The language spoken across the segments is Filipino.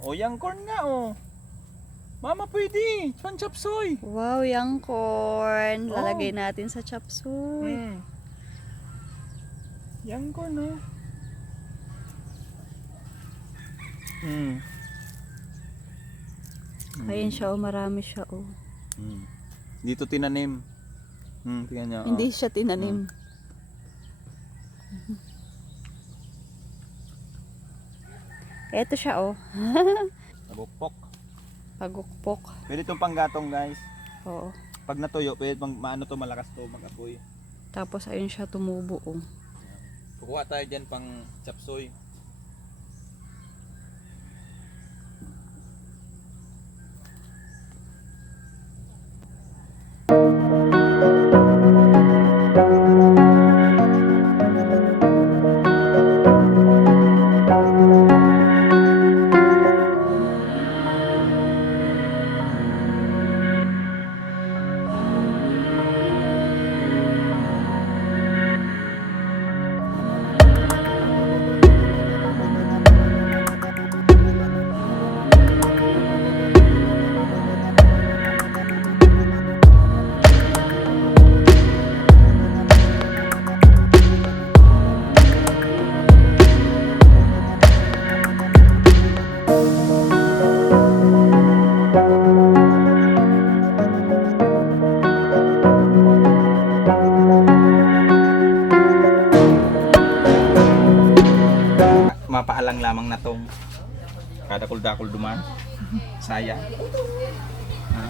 O, young corn nga, oh. Mama, pwede. Pan chop suey. Wow, young corn. Oh. Lalagay natin sa chop suey. Young corn, oh. Ayan siya, oh. Marami siya, oh. Dito tinanim. Tingnan niyo. Hindi siya tinanim. Ito siya, oh. Nabukpok. Pagukpok. Pwede itong panggatong, guys. Oo. Pag natuyo, pwede maano to, malakas to, mag-apoy. Tapos ayun siya tumubo, oh. Kukuha tayo dyan pang chapsoy. Mapaalang lamang na tong kadakol-dakol duman. Sayang. Ha?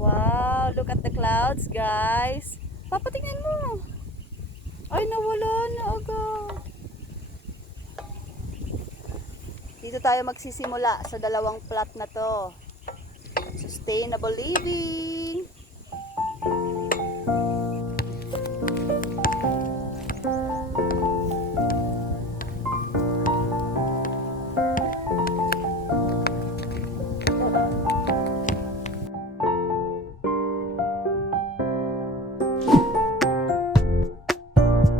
Wow, look at the clouds, guys. Papatingnan mo. Ay, nawala na agad. Dito tayo magsisimula sa dalawang plot na to. Sustainable living.